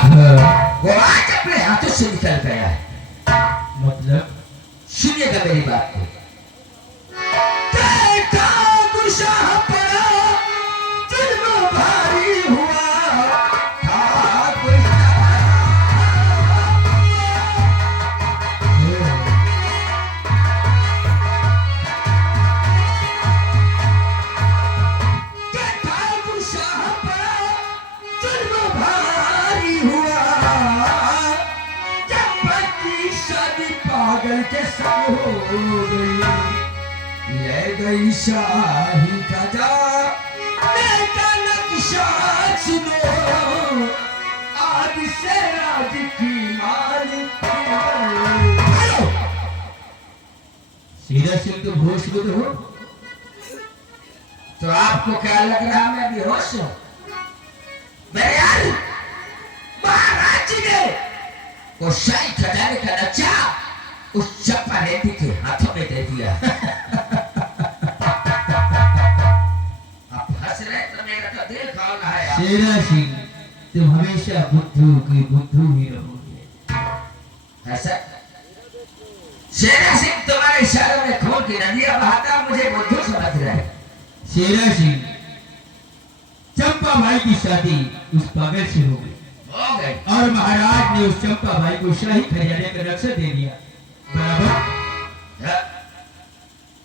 वो आज अपने हाथों से निकल गया है। मतलब सुनिएगा मेरी बात को। देखा गुस्सा पड़ा, जुल्म भारी हुआ, था गुस्सा। देखा गुस्सा पड़ा, जुल्म भारी हुआ, जब बच्ची शादी पागल के संग हो गई, ले गई शाही खजा, बेटा नक्शा सुनो, आज से राज की मालिक हो। सीधा सिंह तुम होश में तो हो? तो आपको क्या लग रहा है मैं बेहोश हूं? मेरे यार महाराज जी ने वो शाही खजाने का नक्शा उस चंपा रेड्डी के हाथों में दे दिया। आप हंस रहे तो मेरा तो दिल खौला है यार। शेरा सिंह तुम हमेशा बुद्धू की बुद्धू ही रहोगे। ऐसा शेरा सिंह तुम्हारे इशारों में खून की नदियां बहाता मुझे बुद्धू समझ रहे हैं। शेरा सिंह चंपा भाई की शादी उस पागल से हो गई हो गई और महाराज ने उस चंपा भाई को शाही खजाने का नक्शा दे दिया। बराबर? हाँ?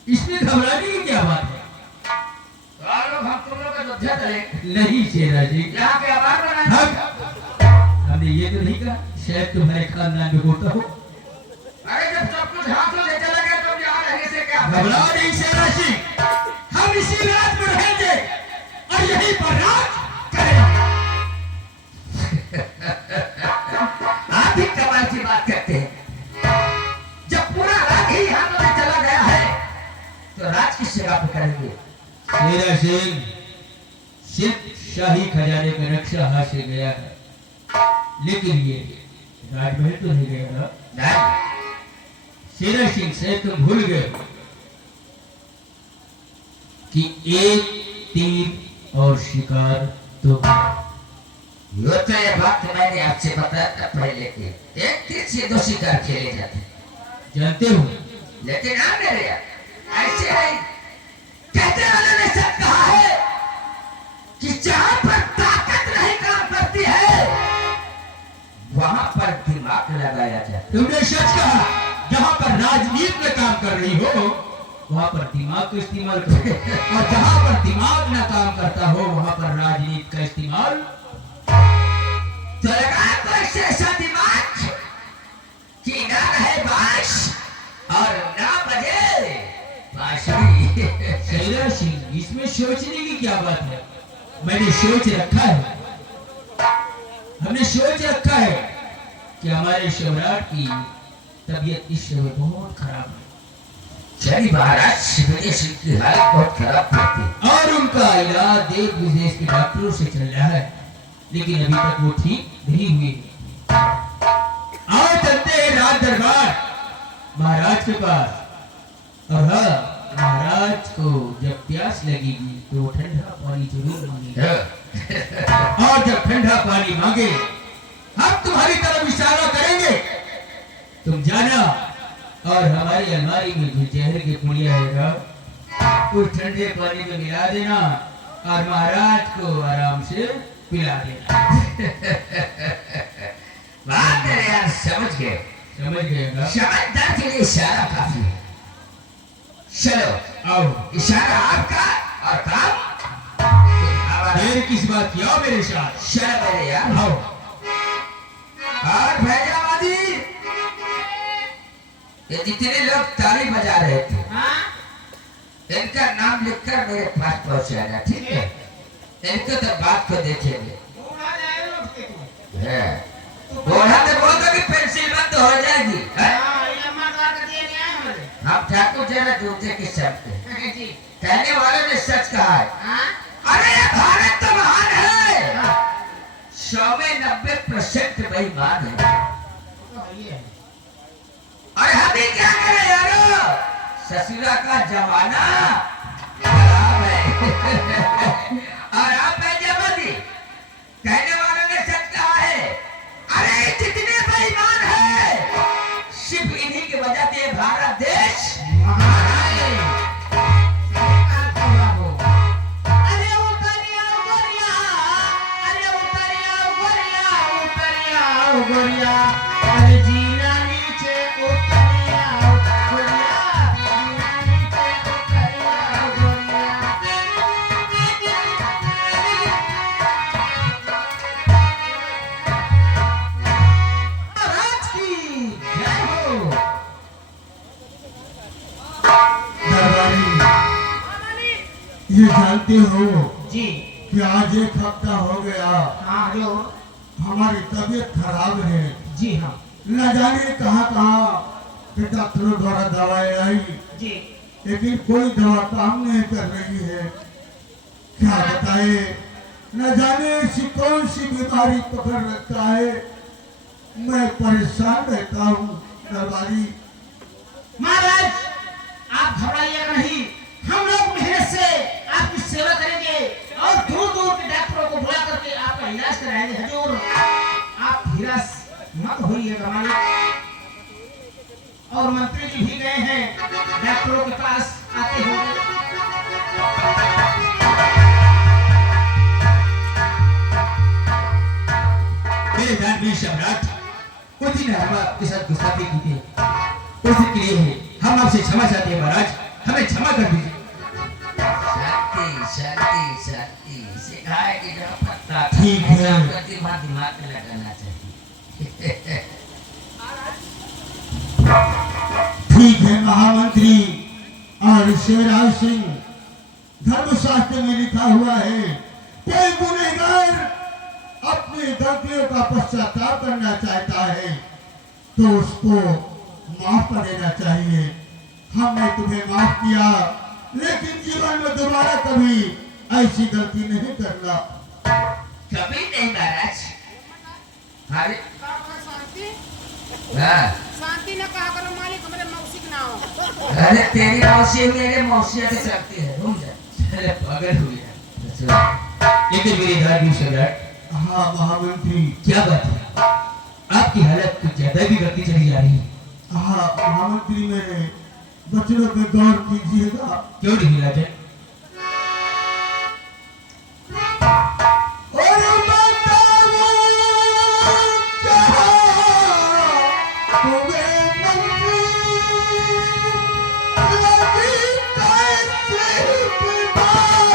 इसमें घबराने की क्या बात है? तो आप लोग हम तुम लोग का युद्ध चले नहीं शेरा जी, यहाँ के आभार बनाए। हमने ये तो नहीं कहा शायद तुम्हारे खानदान में होता हो। अरे जब सब कुछ हाथों से चला गया तो यहाँ रहने से क्या घबरा नहीं शेरा सिंह, हम इसी राज में रहेंगे और यहीं पर राज करेंगे। आप भी कमाल की बात करते हैं। जब पूरा राज ही हाथों में चला गया है तो राज किस जगह पे करेंगे? शेरा सिंह सिर्फ शाही खजाने का नक्शा हाथ से गया है, लेकिन ये राजमहल तो नहीं गया ना? नहीं, शेरा सिंह से तुम भूल गए कि एक तीर और शिकार तो ये तो ये बात मैंने आपसे बताया था पहले कि एक तीर से दो शिकार खेले जाते, जानते हो। लेकिन हाँ मेरे यार ऐसे नहीं। कहते वाले ने सब कहा है कि जहां पर ताकत नहीं काम करती है वहां पर दिमाग लगाया जाए। तुमने सच कहा, जहां पर राजनीति में काम कर रही हो वहां पर दिमाग को इस्तेमाल करो और जहां पर दिमाग ना काम करता हो वहां पर राजनीति का इस्तेमाल। तो लगा कोई ऐसा दिमाग कि ना रहे बांस और ना बजे बांसुरी। शेरा सिंह इसमें सोचने की क्या बात है? मैंने सोच रखा है, हमने सोच रखा है कि हमारे सम्राट की तबीयत इस समय बहुत खराब है चली महाराज शिवजी सिंह की हालत बहुत खराब थी और उनका इलाज देश विदेश के डॉक्टरों से चल रहा है, लेकिन अभी तक वो ठीक नहीं हुए। आओ चलते हैं राज दरबार महाराज के पास। और हाँ, महाराज को जब प्यास लगेगी तो वो ठंडा पानी जरूर मांगेगा और जब ठंडा पानी मांगे हम तुम्हारी तरफ इशारा करेंगे, तुम जाना और हमारी अलमारी में जो जहर की पुड़िया है उस ठंडे पानी में मिला देना और महाराज को आराम से पिला देना। बात है यार समझ गए ना? समझदार के लिए इशारा काफी है। चलो आओ, इशारा आपका और काम हमारा। देर किस बात की? आओ मेरे साथ। चलो मेरे यार आओ। और भैयावादी ये जितने लोग ताली बजा रहे थे इनका नाम लिखकर मेरे पास पहुंचाना, ठीक है? इनको तो बात को देखेंगे। बोला तो बोल दो कि पेंसिल बंद हो जाएगी। हम ठाकुर जरा जूते के शब्द कहने वाले ने सच कहा है। अरे ये भारत तो महान है, 100 में 90% बेईमान है। और हम ही क्या करें यारो, ससुरा का जमाना खराब है। और आप जमानी कहने वालों ने सच कहा है आओ गोरिया, अरे जीना नीचे उतर आओ गोरिया, जीना नीचे उतर आओ गोरिया। महाराज की जय हो। दरबारी, ये जानते हो जी कि आज एक हफ्ता हो गया हाँ हेलो हमारी तबीयत खराब है। जी हाँ न जाने कहाँ कहाँ के डॉक्टरों द्वारा दवाई आई, जी लेकिन कोई दवा काम नहीं कर रही है। क्या बताए, न जाने ऐसी कौन सी बीमारी पकड़ रखता है। मैं परेशान रहता हूँ दरबारी। महाराज आप घबराइएगा नहीं, हम लोग मेहनत से आपकी सेवा करेंगे और दूर दूर के डॉक्टरों को बुला करके आपका इलाज कराएंगे हजूर। आप निराश मत होइएगा मालिक। और मंत्री जी भी गए हैं डॉक्टरों के पास, आते होंगे। मेरे दानवीर सम्राट, उस दिन हम आपके साथ गुस्ताखी की थी, उस दिन के लिए हम आपसे क्षमा चाहते हैं महाराज, हमें क्षमा कर दीजिए। शांति शांति शांति सिखाए कि जब पत्ता ठीक है। दिमाग दिमाग में लगाना चाहिए। ठीक है महामंत्री और शिवराज सिंह, धर्मशास्त्र में लिखा हुआ है कोई गुनहगार अपनी गलतियों का पश्चाताप करना चाहता है तो उसको माफ कर देना चाहिए। हमने तुम्हें माफ किया, लेकिन जीवन में दोबारा कभी ऐसी गलती नहीं करना। कभी नहीं महाराज। अरे शांति हाँ, शांति न कहा करो मालिक, हमारे मौसी के नाम। अरे तेरी मौसी मेरे मौसी के सकती है, रुक जा। अरे पागल हो गया। लेकिन मेरे दानवीर सम्राट, हाँ महामंत्री। क्या बात है, आपकी हालत कुछ ज्यादा भी बढ़ती चली जा रही है। हाँ महामंत्री, मेरे बच्चों पे गौर कीजिएगा। क्यों नहीं राजन? और बताओ क्या तुम्हें मंत्री लगी कैसी बीमारी?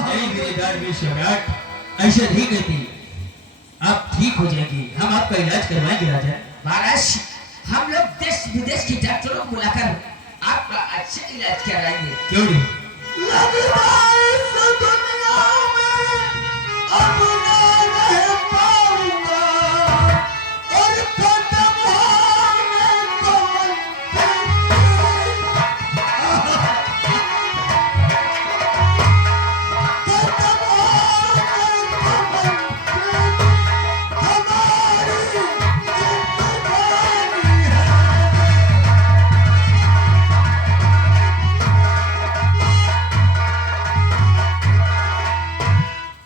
नहीं मेरे दानवीर सम्राट, ऐसा नहीं कहती। आप ठीक हो जाएंगे, हम आपका इलाज करवाएंगे राजा। महाराज हम लोग देश विदेश के डॉक्टरों को बुलाकर आपका अच्छा इलाज कराएंगे। क्यों नहीं? लगता इस दुनिया में अब ना रह पाऊंगा और खत्म होने को हमारी जिंदगानी है।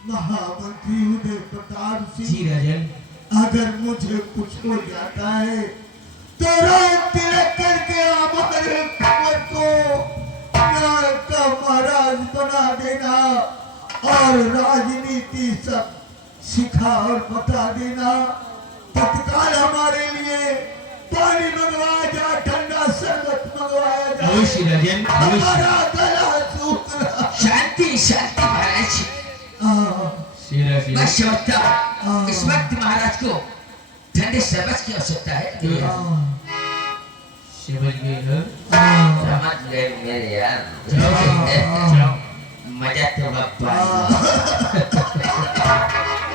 महामंत्री उदय प्रताप जी सिंह, राजन। अगर मुझे कुछ हो जाता है तो रात तिलक करके हमारे कुंवर को न्याय का महाराज बना देना और राजनीति सब सिखा और बता देना। तत्काल हमारे लिए पानी मंगवाया जा, ठंडा शरबत मंगवाया जा, अवश्य राजन, अवश्य। हमारा गला सूख रहा। शांति शांति महाराज। शेरा सिंह मैं समझता हूँ इस वक्त महाराज को ठंडे शरबत की आवश्यकता है। समझ गए हो? समझ गए मेरे यार। जाओ मजा तो बाबा।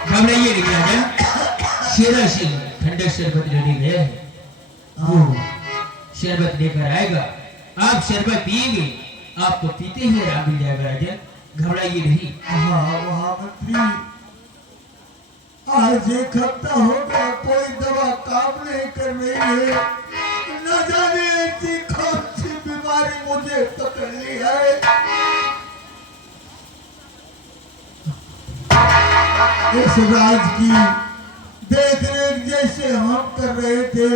घबराइए नहीं राजा। शेरा सिंह ठंडा शरबत लेने गया है, वो शरबत लेकर आएगा, आप शरबत पिएंगे, आपको पीते ही आराम मिल जाएगा राजा, घबराइए नहीं। महामंत्री, आज एक हफ्ता हो गया कोई दवा काम नहीं कर रही है। न जाने ऐसी कौन सी बीमारी मुझे पकड़ ली है। इस राज की देख रेख जैसे हम कर रहे थे,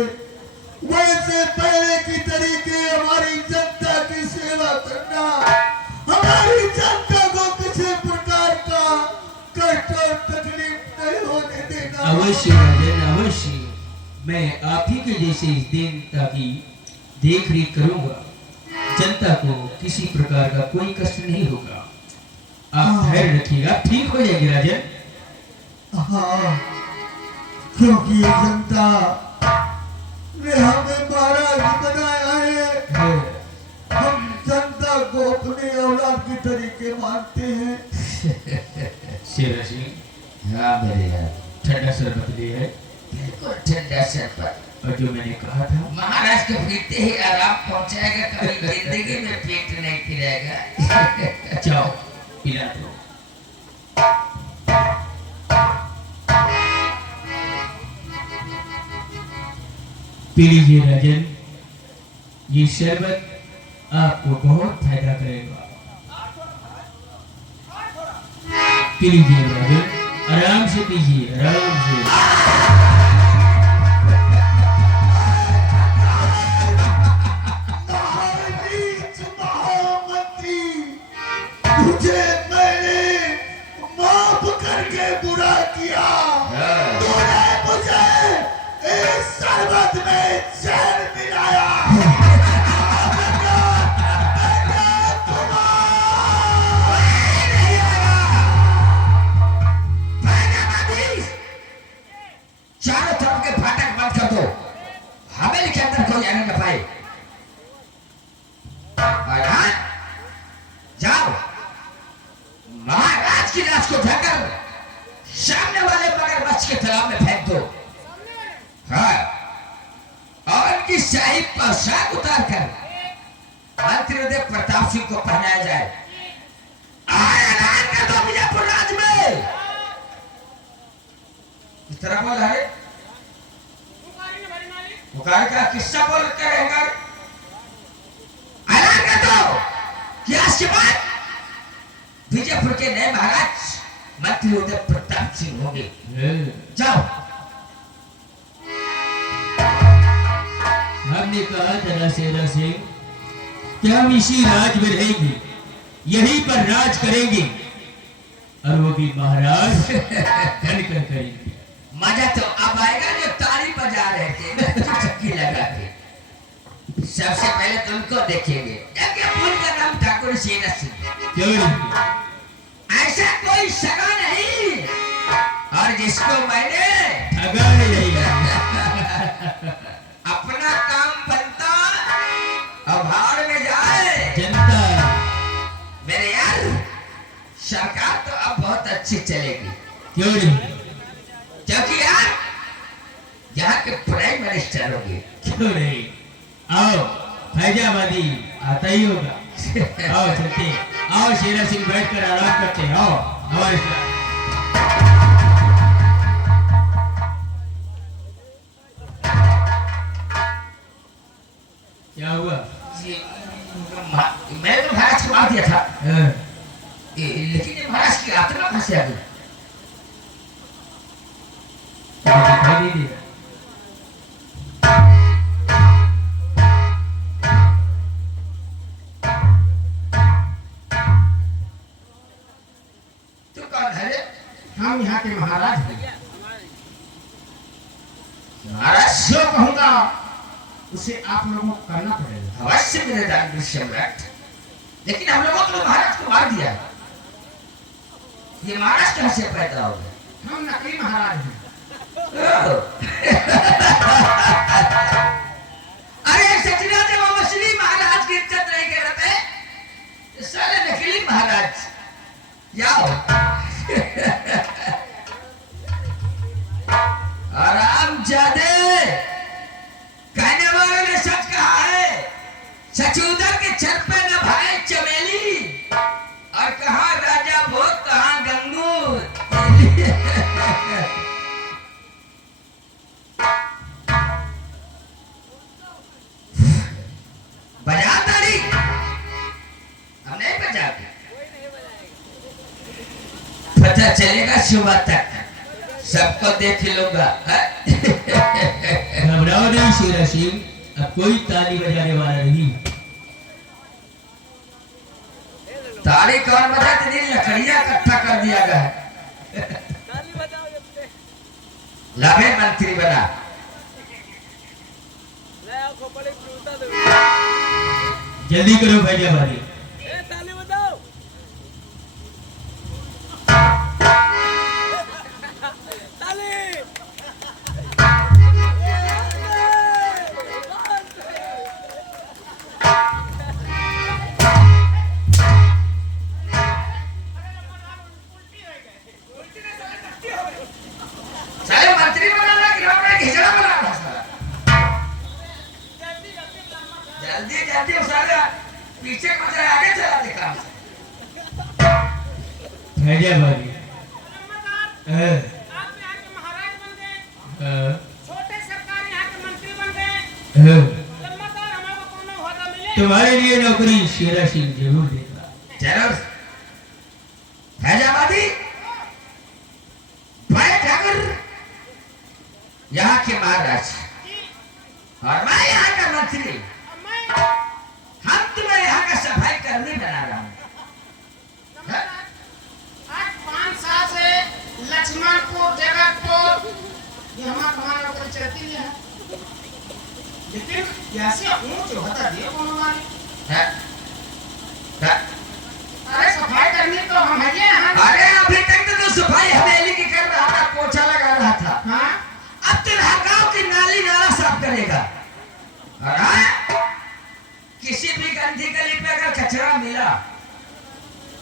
वैसे पहले की तरीके हमारी जनता की सेवा करना, हमारी जनता को किसी प्रकार का कष्ट और तकलीफ नहीं होने देना। अवश्य राजन, अवश्य मैं आप ही के जैसे इस देवता की देख रेख करूंगा, जनता को किसी प्रकार का कोई कष्ट नहीं होगा, आप धैर्य रखिएगा, ठीक हो जाएगी राजन। हाँ, क्योंकि ये जनता ने हमें महाराज बनाया है, हम जनता को अपने औलाद की तरीके मानते हैं। शेरा सिंह हाँ मेरे यार, ठंडा शरबत ले है, बिल्कुल ठंडा शरबत। और जो मैंने कहा था महाराज को पीते ही आराम पहुंचाएगा, कभी जिंदगी में पेट नहीं फिरेगा। जाओ पिला दो। पी लीजिए राजन, ये शरबत आपको बहुत फायदा करेगा, पी लीजिए राजन, आराम से पीजिए, आराम से। तुझे मैंने माफ करके बुरा किया, तूने मुझे इस शरबत में चैन दिलाया। चारों तरफ के फाटक बंद कर दो, हवेली के अंदर कोई आने न पाए। और हाँ, जाओ महाराज की लाश को उठाकर सामने वाले मगरमच्छ के तालाब में फेंक दो। हाँ, और उनकी शाही पोशाक उतार कर मंत्रीदेव प्रताप सिंह को पहनाया जाए। ऐलान कर दो बीजापुर राज में। इस तरह बोल रहे पुकार का किस्सा बोल करेंगे। ऐलान कर दो कि आज के बाद बीजापुर के नए महाराज मंत्रीदेव प्रताप सिंह होंगे। जाओ। हमने कहा था ना शेरा सिंह कि हम इसी राज में रहेंगे, यहीं पर राज करेंगे, और वो भी महाराज बनकर करेंगे। मजा तो अब आएगा जो ताली बजा रहे थे चक्की लगा के। सबसे पहले तुमको देखेंगे। उनका नाम ठाकुर शेरा सिंह। क्यों नहीं? ऐसा कोई सगा नहीं और जिसको मैंने ठगा नहीं अपना काम बनता और भाड़ में जाए। जनता मेरे यार, सरकार तो अब बहुत अच्छी चलेगी। क्यों नहीं? क्योंकि यार यहाँ के प्राइम मिनिस्टर होंगे। क्यों नहीं? आओ, फैजाबादी आता ही होगा। आओ चलते, आओ शेरा सिंह बैठकर आराम करते हैं, आओ हमारे साथ। क्या हुआ? मैंने तो महाराज को मार दिया था, हाँ, लेकिन ये महाराज की आत्मा कहाँ से आ गई? मुझे दिखाई नहीं दिया। तू कौन है रे? हम यहाँ के महाराज हैं। महाराज जो कहूँगा उसे आप लोगों को करना पड़ेगा। अवश्य मेरे दानवीर सम्राट, लेकिन हम लोगों ने महाराज को मार दिया। ये महाराज कहाँ से पैदा हो गए? हम नकली महाराज हैं। अरे सचिना जब हम असली महाराज की इज्जत नहीं कर रहे तो साले नकली महाराज जाओ। आराम जादे कहने वाले ने सच कहा है, सचूदर के छत पे न भाई चमेली, और कहा राजा भोग कहा गंगू। बजा ताड़ी, हम नहीं बजाते, पता चलेगा सुबह तक, सबको देख लूंगा। घबराओ नहीं शेरा सिंह, अब कोई ताली बजाने वाला नहीं। ताड़ी कौन बजा? तेरी लकड़ियां इकट्ठा कर दिया गया है। लाभे मंत्री बना। जल्दी करो फैजाबादी। साले मंत्री बनाना कि हमारा घिसड़ा बनाना साला? जल्दी जल्दी साला पीछे को जरा आगे चला दे काम से। फैजाबादी। आप यहाँ के महाराज बन गए, छोटे सरकार यहाँ के मंत्री बन गए। लम्बादार हमारे को कोनो होदा मिले। तुम्हारे लिए नौकरी शेरा सिंह जरूर देगा। जरूर। फैजाबादी भाई ठाकुर यहाँ के महाराज और मैं यहाँ का मंत्री, अब मैं हम तुम्हें यहाँ का सफाई कर्मी बना रहा हूँ। आज 5 साल से लक्ष्मणपुर जगतपुर ये हमारा नौकरी चलती है, लेकिन ऐसे ऊंच होता दिए कोनो वाले। है? है? अरे सफाई करनी तो हम है ये यहाँ। अरे अभी तक तो सफाई हवेली की कर रहा था, पोछा लगा रहा था। हाँ? अब तो गांव की नाली नाला साफ करेगा। और हाँ, किसी भी गंदी गली पे अगर कचरा मिला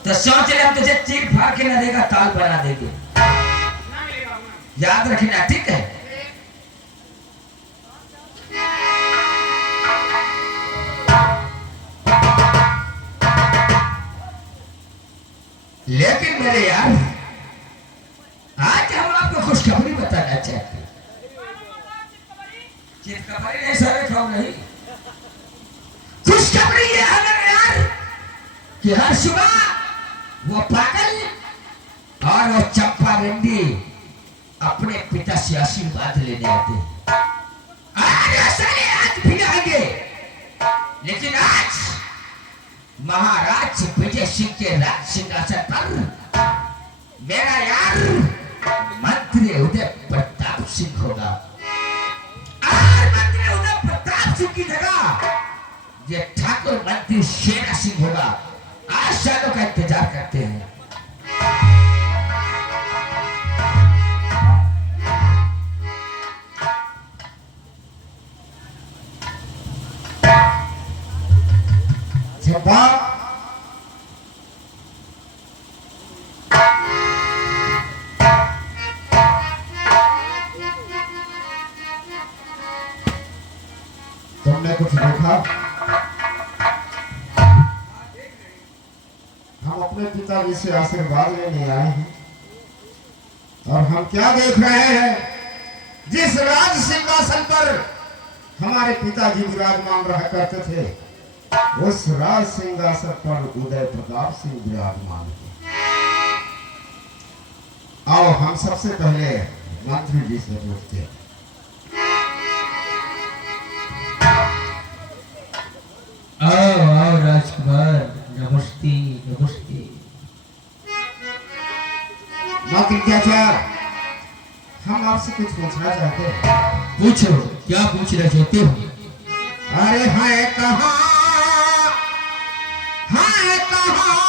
तो सोच ले हम तुझे चीर फाड़ के नदी का ताल बना देंगे। ना मिलेगा ना। याद रखना, ठीक है? लेकिन मेरे यार, आज हम आपको खुशखबरी बताना चाहते हैं। चितकबरी नहीं सारे खाओ नहीं। खुशखबरी ये है मेरे यार कि हर सुबह वो पागल और वो चंपा रेड्डी अपने पिता से आशीर्वाद लेने आते हैं। आज भी आएंगे, लेकिन आज महाराज विजय सिंह के राज सिंहासन पर मेरा यार मंत्री उदय प्रताप सिंह होगा। और मंत्री उदय प्रताप सिंह की जगह ये ठाकुर मंत्री शेरा सिंह होगा। 8 सालों का इंतजार करते हैं। चंपा, तुमने कुछ देखा? हम अपने पिताजी से आशीर्वाद लेने आए हैं और हम क्या देख रहे हैं? जिस राज सिंहासन पर हमारे पिताजी विराजमान रहा करते थे, उस राज सिंहासन पर उदय प्रताप सिंह विराजमान थे। आओ हम सबसे पहले मंत्री जी से पूछते हैं। आओ आओ राजकुमार, नमस्ते नमस्ते। मंत्री चाचा, हम आपसे कुछ पूछना चाहते हैं। पूछो, क्या पूछना चाहते हो? अरे है कहाँ, है कहाँ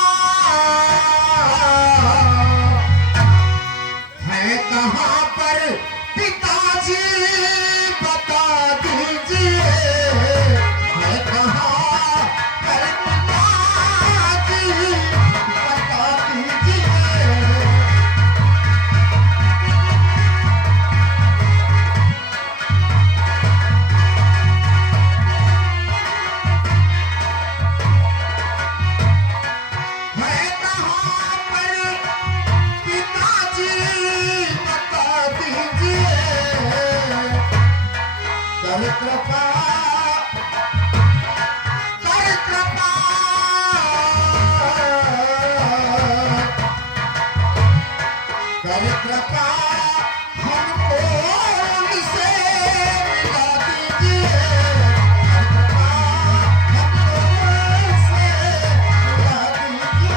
कृपा कर कृपा कर कृपा हमको उनसे मिला दीजिए कर कृपा हमको उनसे मिला दीजिए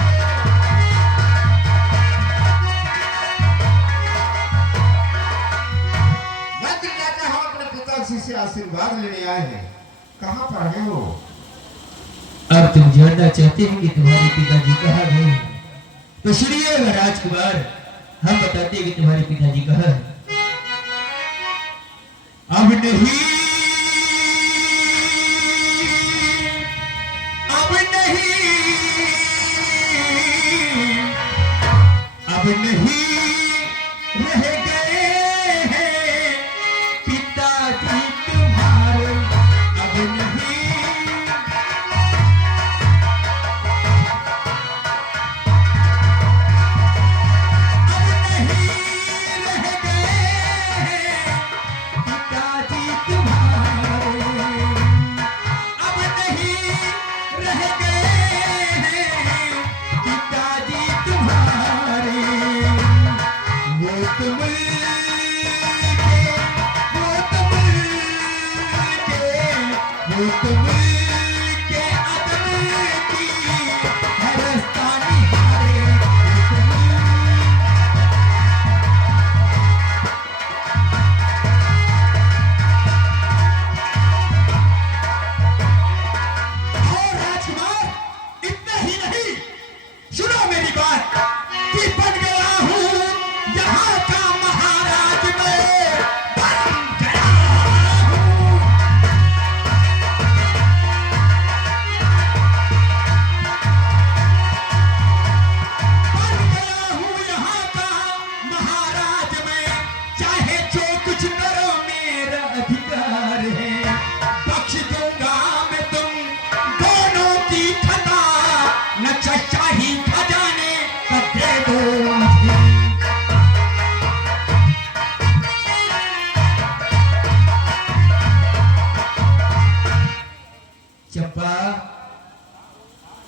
मंत्री कहता हम अपने पिताजी से आशीर्वाद लेने आए हैं कहाँ पर है वो अब तुम जानना चाहते हैं कि तुम्हारे पिताजी कहाँ गए हैं? तो सुनिएगा राजकुमार, हम बताते हैं कि तुम्हारे पिताजी कहाँ हैं। अब नहीं, अब नहीं, अब नहीं रह गए हैं पिताजी तुम्हारे, अब नहीं।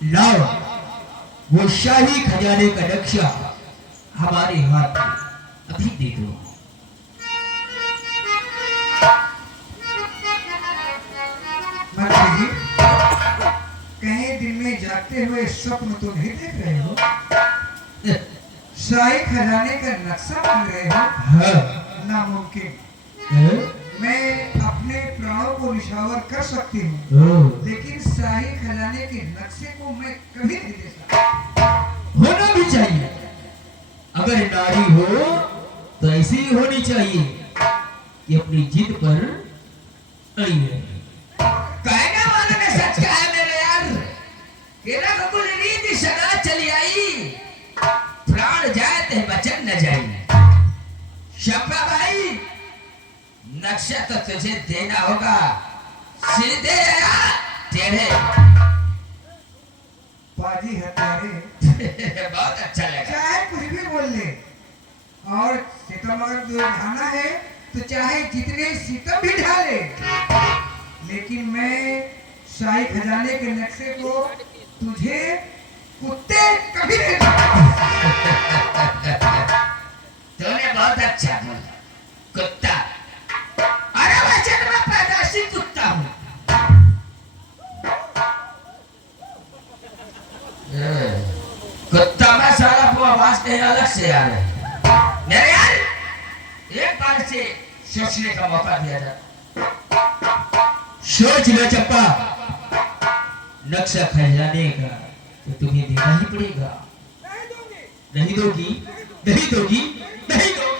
लाओ वो शाही खजाने का नक्शा हमारे हाथ में अभी दे दो। मंत्री जी, कहीं दिन में जागते हुए स्वप्न तो नहीं देख रहे हो? शाही खजाने का नक्शा बन रहे हो? हाँ। नामुमकिन। मैं अपने प्राणों को निछावर कर सकती हूँ, लेकिन शाही खजाने के नक्शे को मैं कभी नहीं दे सकता। होना भी चाहिए, अगर नारी हो तो ऐसी ही होनी चाहिए कि अपनी जिद पर अड़ी रहे। कहने वाले ने सच कहा है मेरे यार, केरा कबूल रीति सदा चली आई, प्राण जाए ते बचन न जाए। शंपा भाई, नक्शा तो तुझे देना होगा, सीधे या टेढ़े। बाजी हत्यारे बहुत अच्छा लगा। चाहे कुछ भी बोल ले, और सितम अगर तुझे ढाना है तो चाहे जितने सितम भी ढाले, लेकिन मैं शाही खजाने के नक्शे को तुझे कुत्ते कभी नहीं तूने बहुत अच्छा बोला, कुत्ता। अरे मैं जन्म पैदाशी कुत्ता हूँ। कुत्ता में सारा वो आवाज कहीं अलग से आ रहा है। मेरे यार, एक बार से सोचने का मौका दिया जाए। सोच लो चप्पा, नक्शा खजाने का तो तुम्हें देना ही पड़ेगा। नहीं दोगी, नहीं दोगी, नहीं दोगी।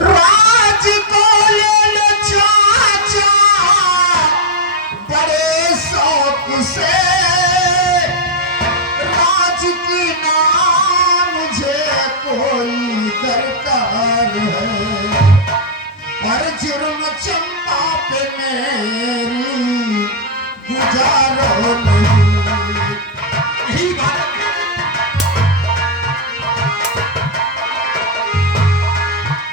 राज को ले लो चाचा बड़े शौक से, राज की नाम मुझे कोई दरकार है, और जुर्म चंपा पे मेरी गुजारो नहीं। यही बात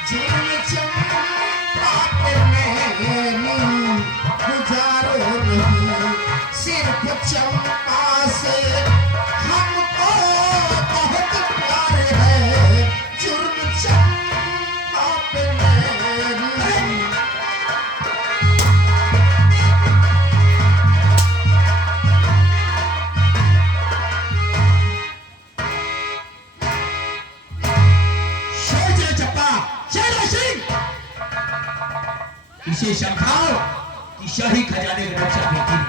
जुर्म चंपा पे मेरी गुजारो नहीं। सिर्फ चंपा से हमको बहुत प्यार है। जुर्म चंपा पे मेरी। शेर चप्पा शेर सिंह इसे समझाओ कि शाही खजाने का नक्शा देखी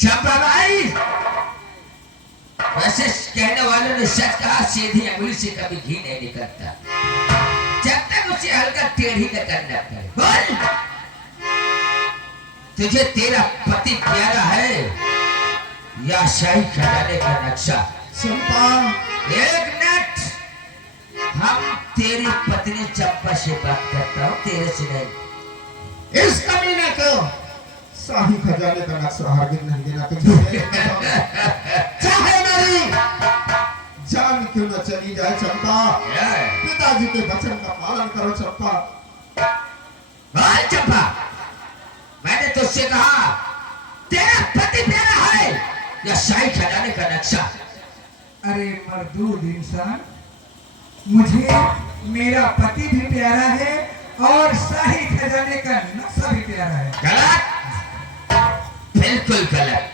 चंपा भाई, वैसे कहने वालों ने सच कहा, सीधी अंगुली से कभी घी नहीं निकलता जब तक उसे हल्का टेढ़ी का करना पड़े। बोल, तुझे तेरा पति प्यारा है या शाही खजाने का नक्शा? चंपा एक मिनट, हम तेरी पत्नी चंपा से बात करता हूँ, तेरे से नहीं। इस कमीने को शाही खजाने का नक्शा हरगिज नहीं देना तुझे। चाहे मेरी जान क्यों न चली जाए चंपा, पिताजी के वचन का पालन करो चंपा। बोल चंपा, मैंने तुझसे कहा तेरा पति प्यारा है या शाही खजाने का नक्शा? अरे मर्दूद इंसान, मुझे मेरा पति भी प्यारा है और शाही खजाने का नक्शा भी प्यारा है। गलत, बिल्कुल गलत।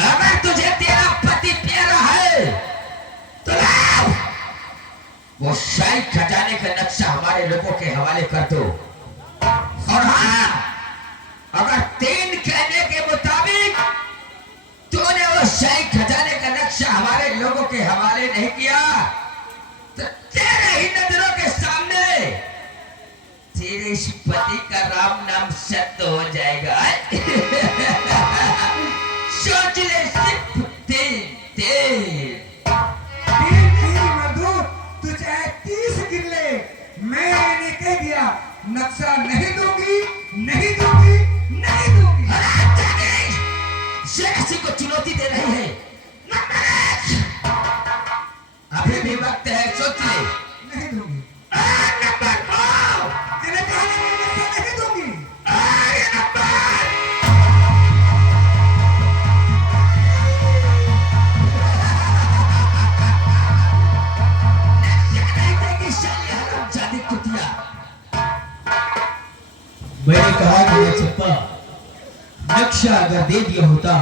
अगर तुझे तेरा पति प्यारा है तो लाओ वो शाही खजाने का नक्शा हमारे लोगों के हवाले कर दो। और हाँ, अगर 3 कहने के मुताबिक तूने वो शाही खजाने का नक्शा हमारे लोगों के हवाले नहीं किया तो तेरे ही नजरों के सामने तेरे इस पति का राम नाम सत्य हो जाएगा। सोच ले, सिर्फ 3 नहीं मर्दूद, तू चाहे 30 गिर ले, मैंने कह दिया नक्शा नहीं दूंगी, नहीं दूंगी, नहीं दूंगी। शेर सिंह को चुनौती दे रही है। नंबर 1, अभी भी वक्त है, सोच ले। नहीं दूंगी। नंबर 2, तेरे कहने में नक्शा नहीं दूंगी। नंबर मैंने कहा कि ये चप्पा नक्शा अगर दे दिया होता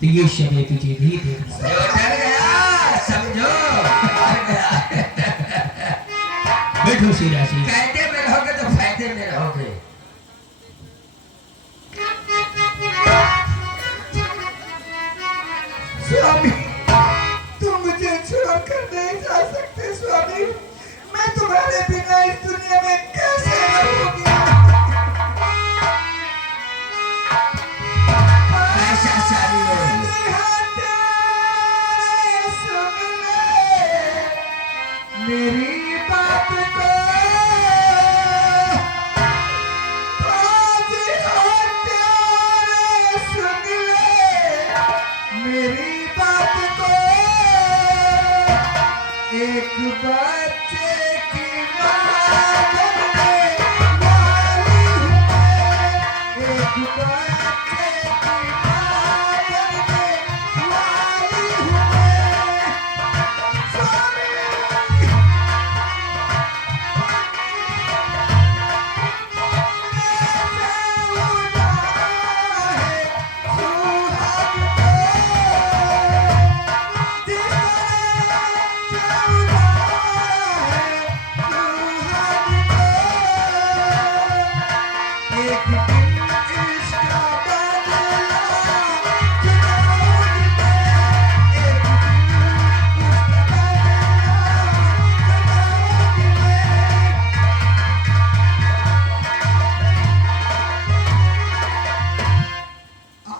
तो ये शबे तुझे भी देखना। जो डर गया समझो डर गया। बैठो सिरासी। कायदे में रहोगे तो फायदे में रहोगे। स्वामी, तुम मुझे छोड़कर नहीं जा सकते स्वामी। मैं तुम्हारे बिना इस दुनिया में कैसे रहूंगी? ऐसा शादी हो मेरी बात को सुन ले, मेरी बात को। एक बच्चे की मां बनने वाली हूं मैं। एक बच्चे की मां बनने वाली हूं मैं। स्वामी,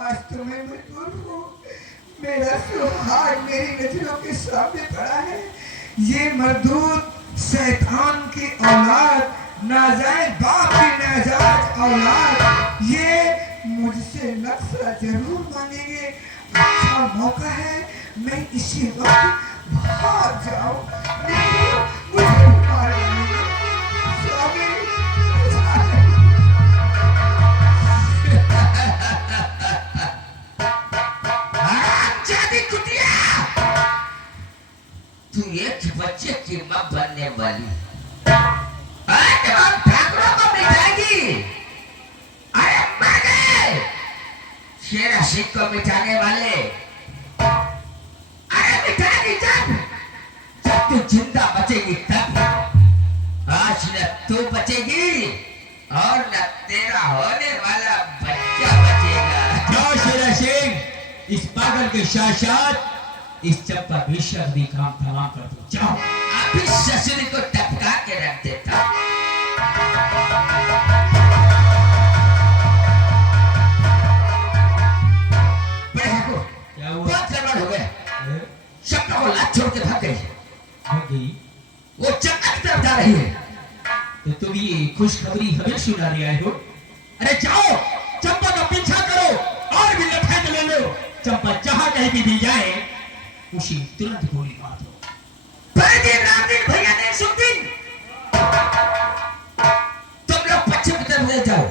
आज तो मैं मजबूर हूँ। मेरा सुहाग मेरी नजरों के सामने पड़ा है। ये मर्दूद शैतान की औलाद, नाजायज बाप की नाजायज औलाद, ये नक्शा जरूर मांगेंगे। अच्छा मौका है, मैं इसी वक्त भाग जाऊं, नहीं तो मुझे मार डालेंगे। स्वामी हरामजादी कुतिया, तू एक बच्चे की मां बनने वाली, आज हम ठाकुरों को मिटाएगी। अरे मर गए शेरा सिंह को मिटाने वाले। अरे मिटाएगी जब तू जिंदा बचेगी तब। आज न तू बचेगी और न तेरा होने वाला बच्चा बचेगा। जाओ शेरा सिंह, इस पागल के साथ इस चंपा भीषण भी काम तमाम कर दो। जाओ। अभी ससुरी को टपका के रख देता। बड़े ठाकुर, क्या हुआ? बहुत गड़बड़ हो गया। हैं? चंपा को लात छोड़ के भाग गई। भाग गई? वो चंपा की तरफ जा रही है। तो तुम ये खुशखबरी हमें सुना रहे आए हो? अरे जाओ, चंपा का पीछा करो और भी लठैत ले लो। चंपा जहां कहीं भी मिल जाए उसी तुरंत गोली मार दो। दिन रामदीन भैया ने सुनती, तुम लोग पश्चिम की तरफ ले जाओ।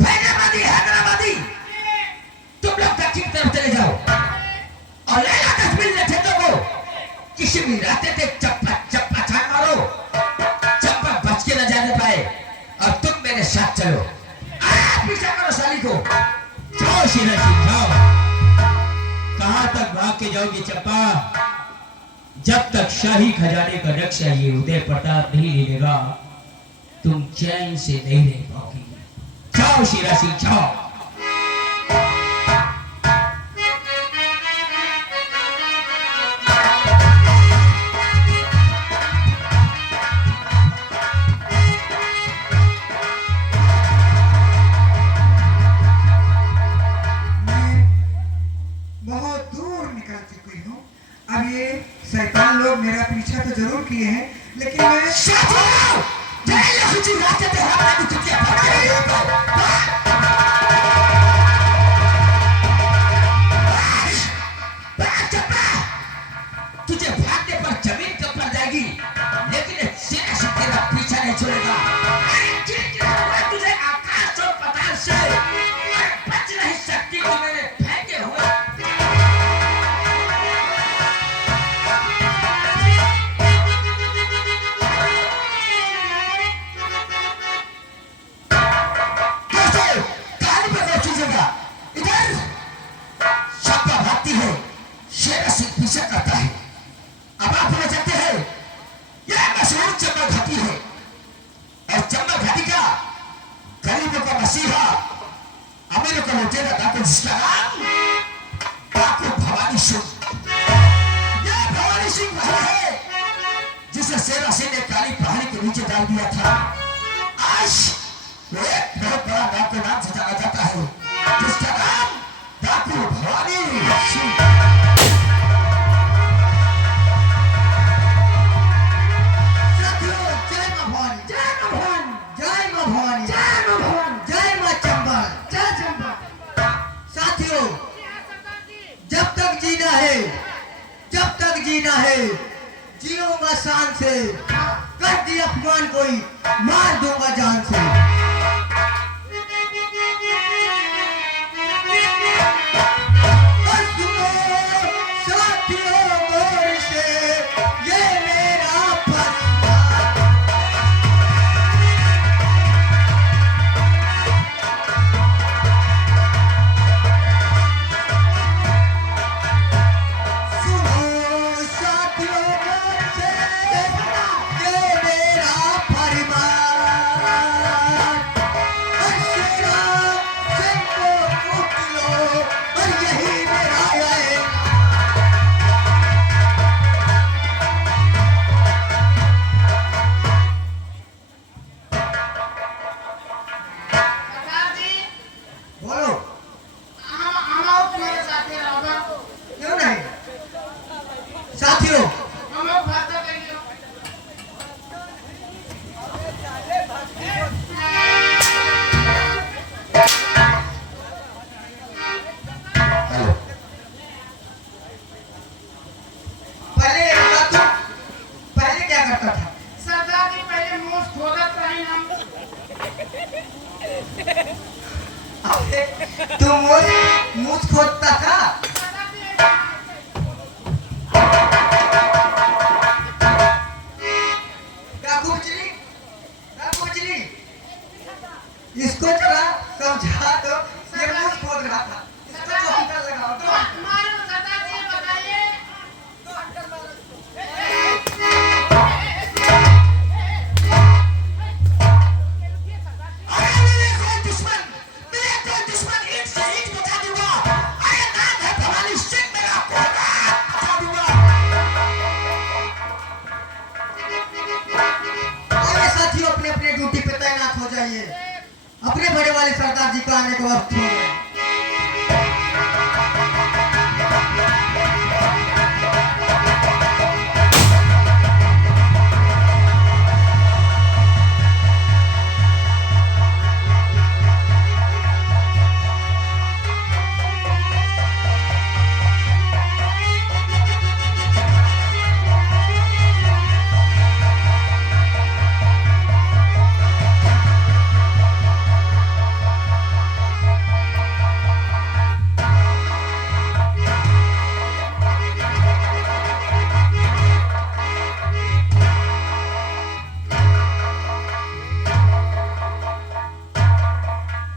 फैजाबादी हैदराबादी तुम लोग दक्षिण की तरफ चले जाओ और लैला कश्मीर लठैतों को किसी भी रास्ते से चप्पा चप्पा छान मारो। चप्पा बच के न जाने पाए और तुम मेरे साथ चलो। पीछा करो साली को। जाओ शेरा सिंह, जाओ। कहां तक भाग के जाओगे चंपा? जब तक शाही खजाने का रक्षा ये उदय प्रताप नहीं ले लेगा तुम चैन से नहीं रह पाओगे। जाओ शेरा सिंह, जाओ। बहुत दूर निकल चुकी हूँ। अब ये शैतान लोग मेरा पीछा तो जरूर किए हैं, लेकिन मैं तुझे भागने पर जमीन कब पड़ जाएगी, लेकिन शेरा सिंह तेरा पीछा नहीं छोड़ेगा। तुझे आकाश और पताल से बच नहीं सकती तो मेरे फेंके हुए। करता है। अब आप समझ सकते हैं यह मशहूर चंबल घाटी है और चंबल घाटी का गरीबों का मसीहा अमीरों का लुटेरा डाकू जिसका नाम डाकू भवानी सिंह। यह भवानी सिंह वही है जिसे शेरा सिंह ने काली पहाड़ी के नीचे डाल दिया था। आज वो एक बहुत बड़ा डाकू नाम से जाना जाता है जिसका नाम डाकू भवानी सिंह। जीना है जीऊंगा शान से, कर दी अपमान कोई मार दूंगा जान से। करता था? सरदार जी पहले मुंह खोदत रही हम। अबे, तू मुझ खोदता था? सरदार जी गुजरी, इसको जरा समझा दो, ये मुझ खोद रहा था, इसको चौकीदार लगाओ तो तो। मारो सरदार जी बताइए। अरे मेरे कोई दुश्मन ईंट से ईंट बचा दूंगा। अरे नाम है भवानी सिंह, मेरा कोहरा बचा दूंगा। अरे साथियों, अपने अपने ड्यूटी पे तैनात हो जाइए। अपने बड़े वाले सरदार जी को आने का वक्त हो गया।